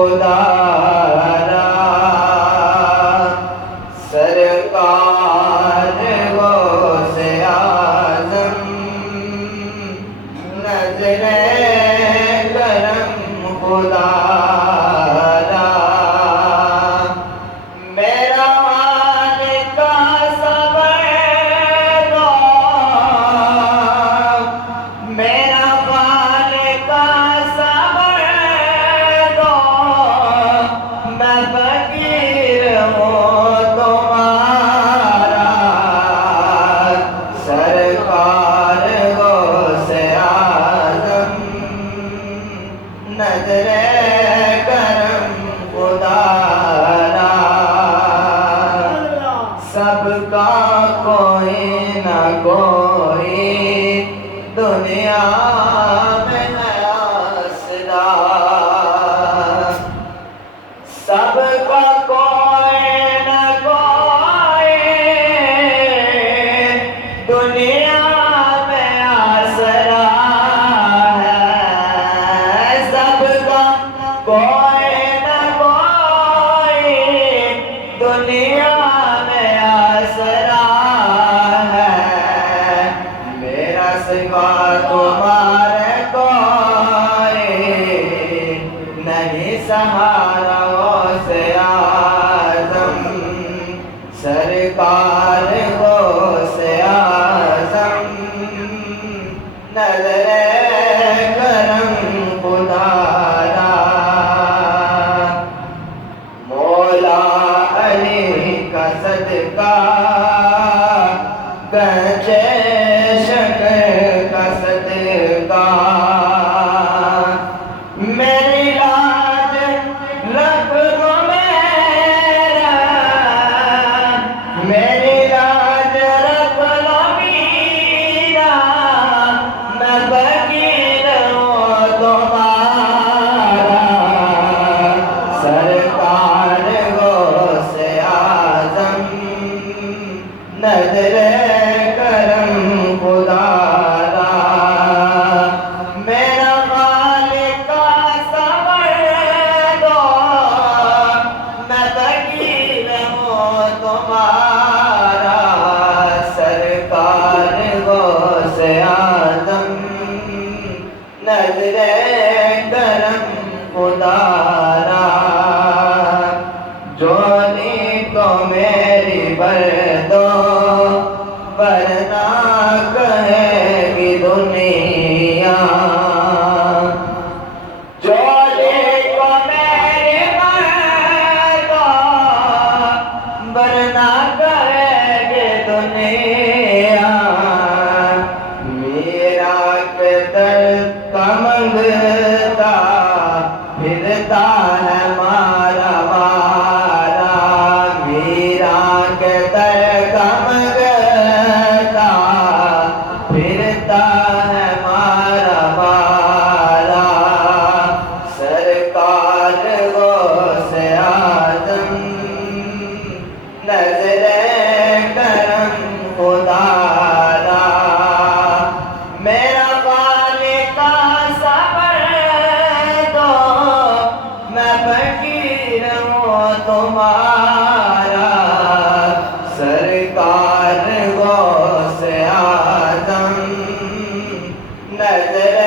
خدا را سرکار غوث اعظم نظر کرم خدا را میرا حال کا صبر دو میرا حال کا صبر دو میں فقیر ہوں تمہارا سرکار غوث اعظم نظر کرم خدا را سب کا کوئی نہ کوئی دنیا میں ہے آسرا سب کا کوئی نہ کوئی دنیا میں آسرا ہے سب کا کوئی نہ کوئی دنیا میں آسرا ہے میرا سوا تمہارے کوئی نہیں سہارا غوث اعظم سرکار غوث اعظم نظر کرم خدا را مولا علی کا صدقہ گنجے شکر کا صدقہ میری لاج رکھ دو میرا میری لاج رکھ لو میرا میں فقیر ہوں تمہارا سرکار غوث اعظم نظر کرم خدا را میرا مالک کا صبر دو میں فقیر ہوں تمہارا سرکار غوث اعظم نظر کرم خدا را جونی تو میری بردو ورنہ کہے گی دنیا جونی کو میری بردو ورنہ کہے گی دنیا میرا کے درد کا منگتا پھرتا ہے مارا مارا میرا کے در کا منگتا پھرتا ہے مارا مارا سرکار غوث اعظم نظر کرم خدا را میرا خالق کا صبر دو میں فقیر ہوں تمہارا سرکار غوث اعظم نظر